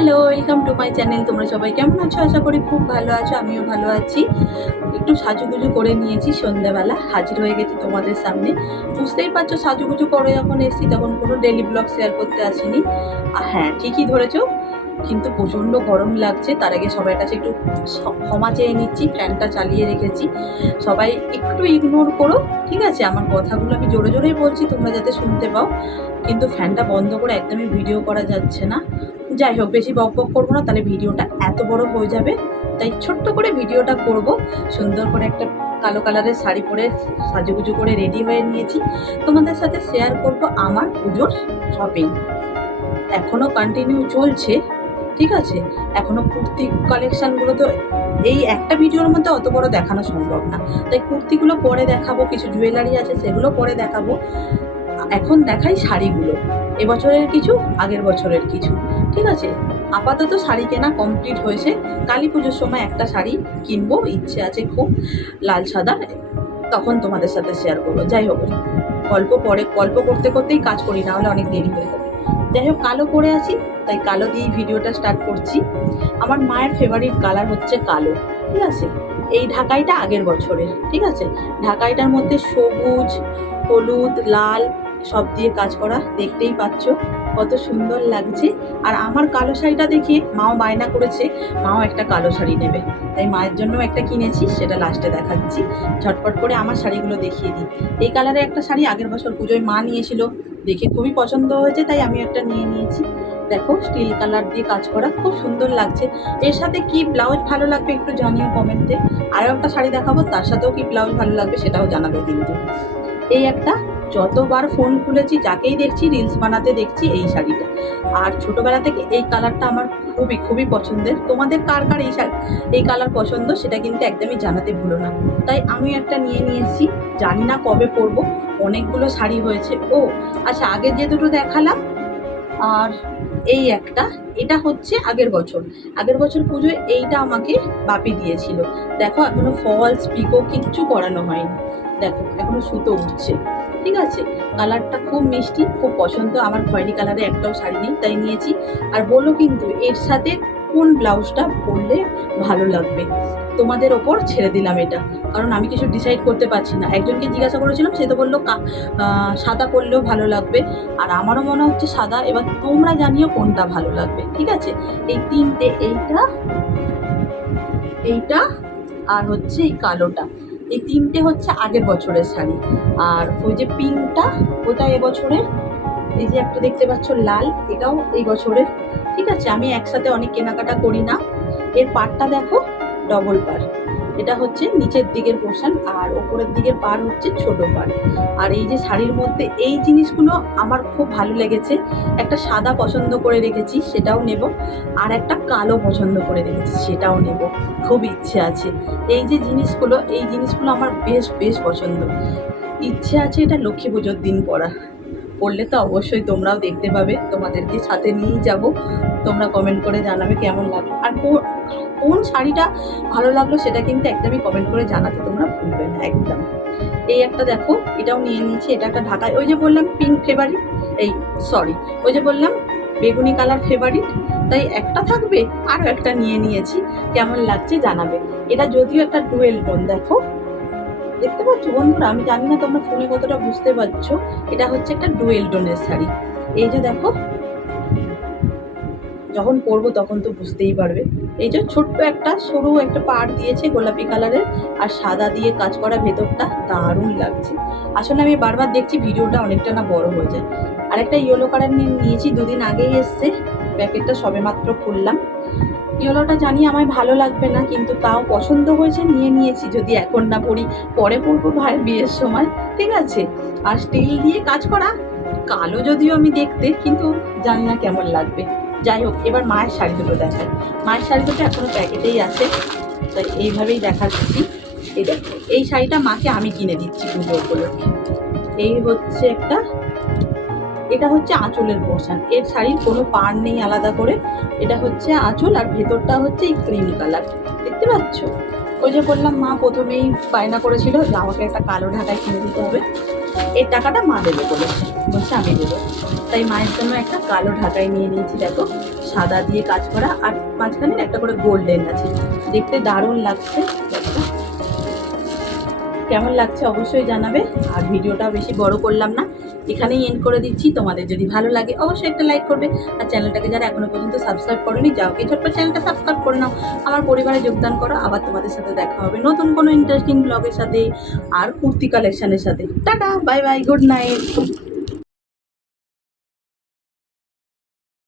Hello welcome to my channel তোমরা সবাই কেমন আছো? আশা করি খুব ভালো আছো, আমিও ভালো আছি। একটু সাজুগুজু করে নিয়েছি সন্ধ্যাবেলা, হাজির হয়ে গেছি তোমাদের সামনে। বুঝতেই পারছ, সাজুগুজু করে যখন এসেছি, তখন কোনো ডেলি ব্লগ শেয়ার করতে আসিনি। হ্যাঁ ঠিকই ধরেছো। কিন্তু প্রচণ্ড গরম লাগছে। তার আগে সবার কাছে একটু ক্ষমা চেয়ে নিচ্ছি, ফ্যানটা চালিয়ে রেখেছি। সবাই একটু ইগনোর করো, ঠিক আছে? আমার কথাগুলো আমি জোরে জোরেই বলছি, তোমরা যাতে শুনতে পাও। কিন্তু ফ্যানটা বন্ধ করে একদমই ভিডিও করা যাচ্ছে না। যাই হোক, বেশি বক বক করব না, তাহলে ভিডিওটা এত বড় হয়ে যাবে। তাই ছোট্ট করে ভিডিওটা করব। সুন্দর করে একটা কালো কালারের শাড়ি পরে সাজুগুজু করে রেডি হয়ে নিয়েছি। তোমাদের সাথে শেয়ার করব আমার পুজোর শপিং এখনও কন্টিনিউ চলছে। ঠিক আছে? এখনও কুর্তি কালেকশানগুলো তো এই একটা ভিডিওর মধ্যে অত বড় দেখানো সম্ভব না। তাই কুর্তিগুলো পরে দেখাবো, কিছু জুয়েলারি আছে সেগুলো পরে দেখাবো। এখন দেখাই শাড়িগুলো। এবছরের কিছু, আগের বছরের কিছু। ঠিক আছে? আপাতত শাড়ি কেনা কমপ্লিট হয়েছে। কালী পুজোর সময় একটা শাড়ি কিনবো, ইচ্ছে আছে খুব, লাল সাদা, তখন তোমাদের সাথে শেয়ার করব। যাই হোক, গল্প পরে, গল্প করতে করতেই কাজ করি না হলে অনেক দেরি হয়ে যাবে। যাই হোক, কালো পরে আছি, তাই কালো দিয়েই ভিডিওটা স্টার্ট করছি। আমার মায়ের ফেভারিট কালার হচ্ছে কালো, ঠিক আছে? এই ঢাকাইটা আগের বছরের, ঠিক আছে? ঢাকাইটার মধ্যে সবুজ, হলুদ, লাল, সব দিয়ে কাজ করা, দেখতেই পাচ্ছ কত সুন্দর লাগছে। আর আমার কালো শাড়িটা দেখে মাও বায়না করেছে, মাও একটা কালো শাড়ি নেবে। তাই মায়ের জন্য একটা কিনেছি, সেটা লাস্টে দেখাচ্ছি। ঝটপট করে আমার শাড়িগুলো দেখিয়ে দিই। এই কালারে একটা শাড়ি আগের বছর পুজোয় মা নিয়েছিল দেখে খুবই পছন্দ হয়েছে, তাই আমি একটা নিয়ে নিয়েছি। দেখো স্টিল কালার দিয়ে কাজ করা, খুব সুন্দর লাগছে। এর সাথে কি ব্লাউজ ভালো লাগবে একটু জানিও কমেন্টে আরও একটা শাড়ি দেখাবো, তার সাথেও কি ব্লাউজ ভালো লাগবে সেটাও জানাবে কিন্তু। এই একটা যতবার ফোন খুলেছি, যাকেই দেখছি রিলস বানাতে দেখছি এই শাড়িটা। আর ছোটোবেলা থেকে এই কালারটা আমার খুবই খুবই পছন্দের। তোমাদের কার কার এই শাড়ি, এই কালার পছন্দ সেটা কিন্তু একদমই জানাতে ভুলো না। তাই আমি একটা নিয়ে নিয়েছি। জানি না কবে পরবো। অনেকগুলো শাড়ি হয়েছে। ও আচ্ছা আগে যে দুটো দেখালাম আর এই একটা, এটা হচ্ছে আগের বছর। আগের বছর পুজোয় এইটা আমাকে বাপি দিয়েছিল। দেখো, এখনও ফলস পিকো কিচ্ছু করানো হয়নি। দেখো, এখনও সুতো উঠছে। ঠিক আছে? কালারটা খুব মিষ্টি, খুব পছন্দ। আমার খয়েরি কালারে একটাও শাড়ি নেই, তাই নিয়েছি। আর বলো কিন্তু, এর সাথে কোন ব্লাউজটা পরলে ভালো লাগবে? তোমাদের ওপর ছেড়ে দিলাম এটা। কারণ আমি কিছু ডিসাইড করতে পারছি না। একজনকে জিজ্ঞাসা করেছিলাম, সে তো বলল সাদা পরলেও ভালো লাগবে। আর আমারও মনে হচ্ছে সাদা, এবার তোমরা জানিও কোনটা ভালো লাগবে। ঠিক আছে? এই তিনটে এইটা এইটা, আর হচ্ছে এই কালোটা। এই তিনটে হচ্ছে আগের বছরের শাড়ি। আর ওই যে পিঙ্কটা, ওটা এবছরের এই যে একটা দেখতে পাচ্ছ লাল, এটাও এই বছরের। ঠিক আছে, আমি একসাথে অনেক কেনাকাটা করি না। এর পাড়টা দেখো ডবল পার এটা হচ্ছে নিচের দিকের পোর্শন আর ওপরের দিকের পার হচ্ছে ছোট পার আর এই যে শাড়ির মধ্যে এই জিনিসগুলো আমার খুব ভালো লেগেছে। একটা সাদা পছন্দ করে রেখেছি, সেটাও নেব। আর একটা কালো পছন্দ করে রেখেছি, সেটাও নেব। খুব ইচ্ছে আছে। এই যে জিনিসগুলো, এই জিনিসগুলো আমার বেশ বেশ পছন্দ। ইচ্ছে আছে এটা লক্ষ্মী পুজোর দিন পরা। পড়লে তো অবশ্যই তোমরাও দেখতে পাবে। তোমাদেরকে সাথে নিয়েই যাব। তোমরা কমেন্ট করে জানাবে কেমন লাগল। আর কোন শাড়িটা ভালো লাগল সেটা কিন্তু একদমই কমেন্ট করে জানাতে তোমরা ভুলবে না, একদম। এই একটা দেখো, এটাও নিয়ে নিয়েছি, এটা একটা ঢাকায়, ওই যে বললাম পিঙ্ক ফেভারিট এই সরি ওই যে বললাম বেগুনি কালার ফেভারিট তাই একটা থাকবে, আরও একটা নিয়ে নিয়েছি, কেমন লাগছে জানাবে। এটা যদিও একটা ডুয়েল টোন দেখো। দেখতে পাচ্ছ বন্ধুরা, আমি জানি না তোমরা ফোনে কতটা বুঝতে পারছ, এটা হচ্ছে একটা ডুয়েল টোনের শাড়ি। এই যে দেখো, যখন পরবো তখন তো বুঝতেই পারবে। এই যে ছোট্ট একটা, সরু একটা পাড় দিয়েছে গোলাপি কালারের আর সাদা দিয়ে কাজ করা ভেতরটা দারুণ লাগছে। আসলে আমি বারবার দেখছি ভিডিওটা অনেকটা না বড় হয়ে যায়। আর একটা ইয়েলো কালার নিয়ে নিয়েছি, দুদিন আগেই এসছে। প্যাকেটটা সবেমাত্র খুললাম। ইয়েলোটা জানি আমায় ভালো লাগবে না, কিন্তু তাও পছন্দ হয়েছে, নিয়ে নিয়েছি। যদি এখন না পড়ি, পরে পরবো ভাইয়ের বিয়ের সময়, ঠিক আছে? আর স্টিল দিয়ে কাজ করা, কালো যদিও আমি দেখতে, কিন্তু জানি না কেমন লাগবে। যাই হোক, এবার মায়ের শাড়ি দুটো দেখাই। মায়ের শাড়ি দুটো এখনও প্যাকেটেই আছে, তাই এইভাবেই দেখাচ্ছি। এই দেখো, এই শাড়িটা মাকে আমি কিনে দিচ্ছি পুজো উপলক্ষে। এই হচ্ছে একটা এটা হচ্ছে আঁচলের পোর্শন এর শাড়ির কোনো পার নেই আলাদা করে। এটা হচ্ছে আঁচল আর ভেতরটা হচ্ছে এই ক্রিম কালার দেখতে পাচ্ছ? ওই যে বললাম, মা প্রথমেই বায়না করেছিল যে আমাকে একটা কালো ঢাকায় কিনে দিতে হবে। এর টাকাটা মা দেবে বলেছে বলছে, আমি দেবো। তাই মায়ের জন্য একটা কালো ঢাকাই নিয়ে নিয়েছি, দেখো। সাদা দিয়ে কাজ করা আর মাঝখানে একটা করে গোল্ডেন আছে। দেখতে দারুণ লাগছে। দেখো। কেমন লাগছে অবশ্যই জানাবে। আর ভিডিওটা বেশি বড় করলাম না। এখানেই এন্ড করে দিচ্ছি। তোমাদের যদি ভালো লাগে অবশ্যই একটা লাইক করবে। আর চ্যানেলটাকে যারা এখনও পর্যন্ত সাবস্ক্রাইব করেনি, যাও এই ছোট্ট চ্যানেলটা সাবস্ক্রাইব করে নাও। আমার পরিবারে যোগদান করো। আবার তোমাদের সাথে দেখা হবে নতুন কোনো ইন্টারেস্টিং ব্লগের সাথে আর কুর্তি কালেকশানের সাথে। Tata bye bye good night